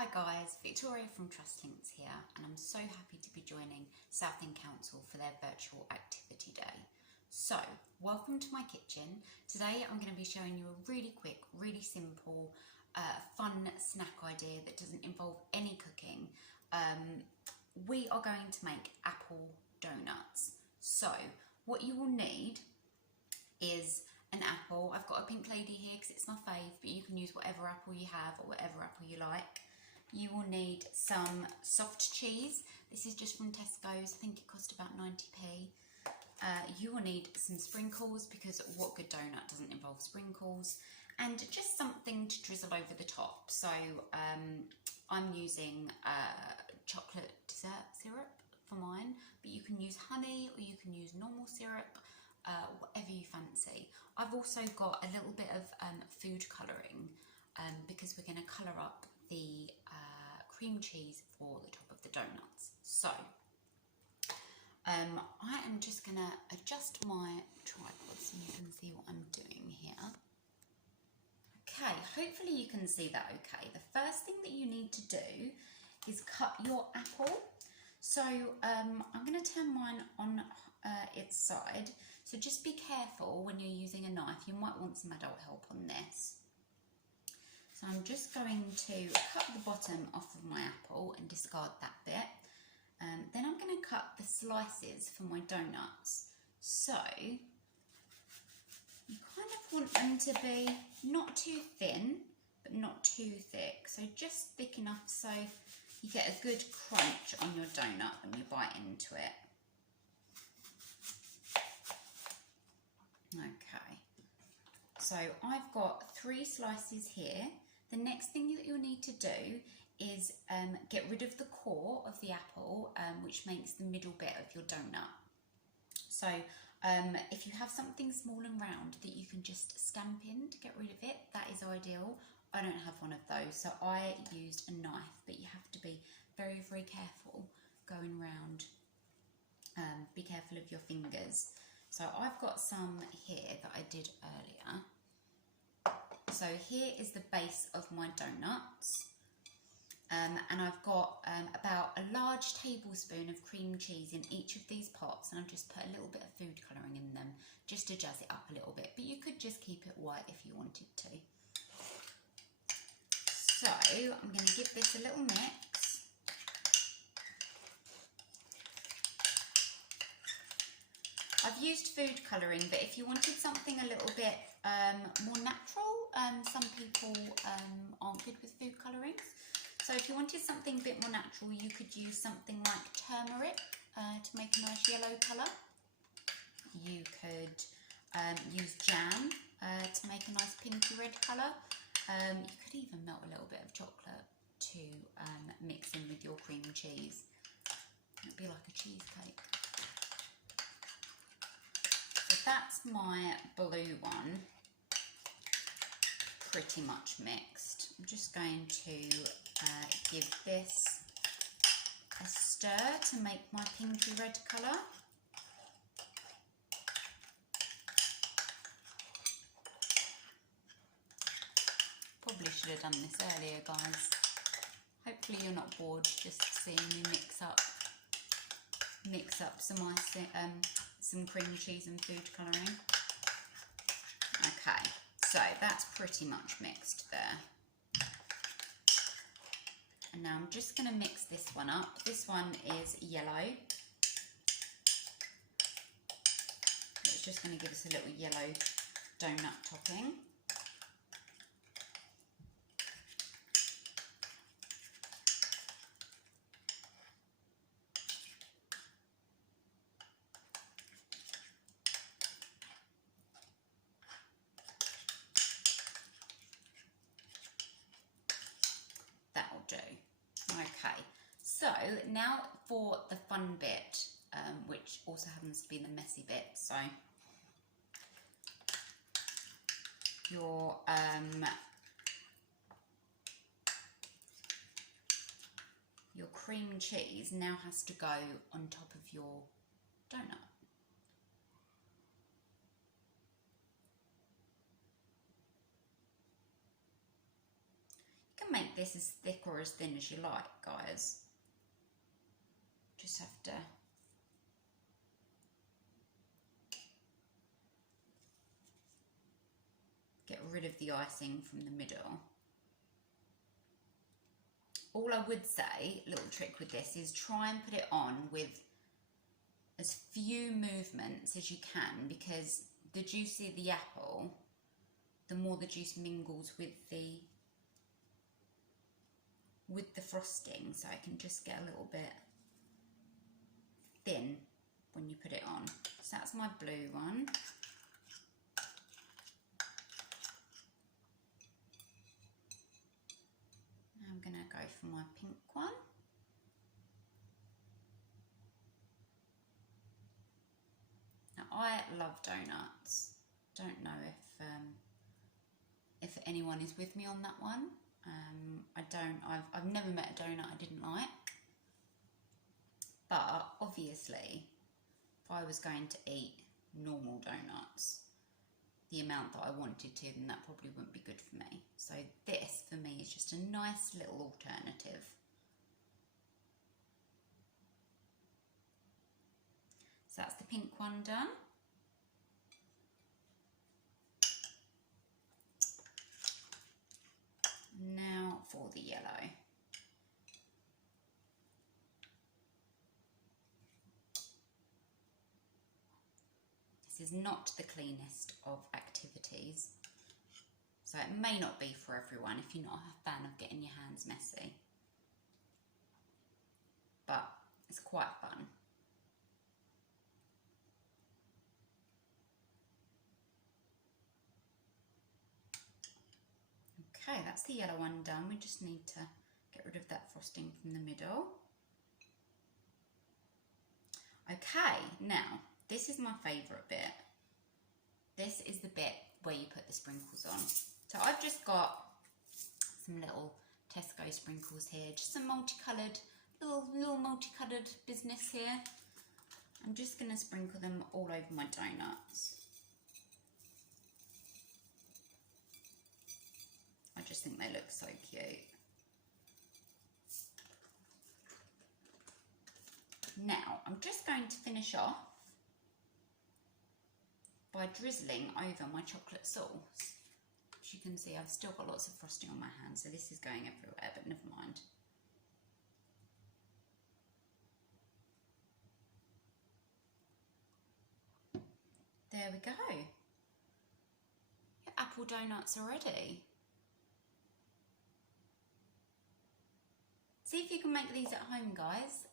Hi guys, Victoria from TrustLinks here, and I'm so happy to be joining Southend Council for their virtual activity day. So, welcome to my kitchen. Today I'm going to be showing you a really quick, really simple, fun snack idea that doesn't involve any cooking. We are going to make apple donuts. So, what you will need is an apple. I've got a pink lady here because it's my fave, but you can use whatever apple you have or whatever apple you like. You will need some soft cheese. This is just from Tesco's. I think it cost about 90p. You will need some sprinkles because what good donut doesn't involve sprinkles, and just something to drizzle over the top. So I'm using chocolate dessert syrup for mine, but you can use honey or you can use normal syrup. Whatever you fancy. I've also got a little bit of food colouring because we're going to colour up the cream cheese for the top of the donuts. So I am just going to adjust my tripod so you can see what I'm doing here. Okay, hopefully you can see that okay. The first thing that you need to do is cut your apple. So I'm going to turn mine on its side. So just be careful when you're using a knife. You might want some adult help on this. So I'm just going to cut the bottom off of my apple and discard that bit. Then I'm going to cut the slices for my donuts. So you kind of want them to be not too thin, but not too thick. So just thick enough so you get a good crunch on your donut when you bite into it. Okay, so I've got 3 slices here. The next thing that you'll need to do is get rid of the core of the apple, which makes the middle bit of your donut. So if you have something small and round that you can just stamp in to get rid of it, that is ideal. I don't have one of those, so I used a knife, but you have to be very, very careful going round. Be careful of your fingers. So I've got some here that I did earlier. So here is the base of my donuts. And I've got about a large tablespoon of cream cheese in each of these pots, and I've just put a little bit of food colouring in them just to jazz it up a little bit, but you could just keep it white if you wanted to. So I'm going to give this a little mix. I've used food colouring, but if you wanted something a little bit more natural, some people aren't good with food colourings. So if you wanted something a bit more natural, you could use something like turmeric to make a nice yellow colour. You could use jam to make a nice pinky red colour. You could even melt a little bit of chocolate to mix in with your cream cheese. It'd be like a cheesecake. So that's my blue one, pretty much mixed. I'm just going to give this a stir to make my pinky red colour. Probably should have done this earlier, guys. Hopefully you're not bored just seeing me mix up some cream cheese and food colouring. Okay, so that's pretty much mixed there. And now I'm just going to mix this one up. This one is yellow. It's just going to give us a little yellow donut topping. That'll do. Okay, so now for the fun bit, which also happens to be the messy bit. So your cream cheese now has to go on top of your donut. make this as thick or as thin as you like, guys. Just have to get rid of the icing from the middle. All I would say, little trick with this, is try and put it on with as few movements as you can, because the juicier the apple, the more the juice mingles with the frosting, so it can just get a little bit thin when you put it on. So that's my blue one. I'm going to go for my pink one. Now, I love donuts. Don't know if anyone is with me on that one. I've never met a donut I didn't like. But obviously, if I was going to eat normal donuts, the amount that I wanted to, then that probably wouldn't be good for me. So this, for me, is just a nice little alternative. So that's the pink one done. Now for the yellow. This is not the cleanest of activities, so it may not be for everyone if you're not a fan of getting your hands messy, but it's quite fun. Okay, that's the yellow one done. We just need to get rid of that frosting from the middle. Okay, now this is my favourite bit. This is the bit where you put the sprinkles on. So I've just got some little Tesco sprinkles here, just some multicoloured, little multicoloured business here. I'm just going to sprinkle them all over my donuts. I just think they look so cute. Now, I'm just going to finish off by drizzling over my chocolate sauce. As you can see, I've still got lots of frosting on my hands, so this is going everywhere, but never mind. There we go. Your apple donuts are ready. See if you can make these at home, guys.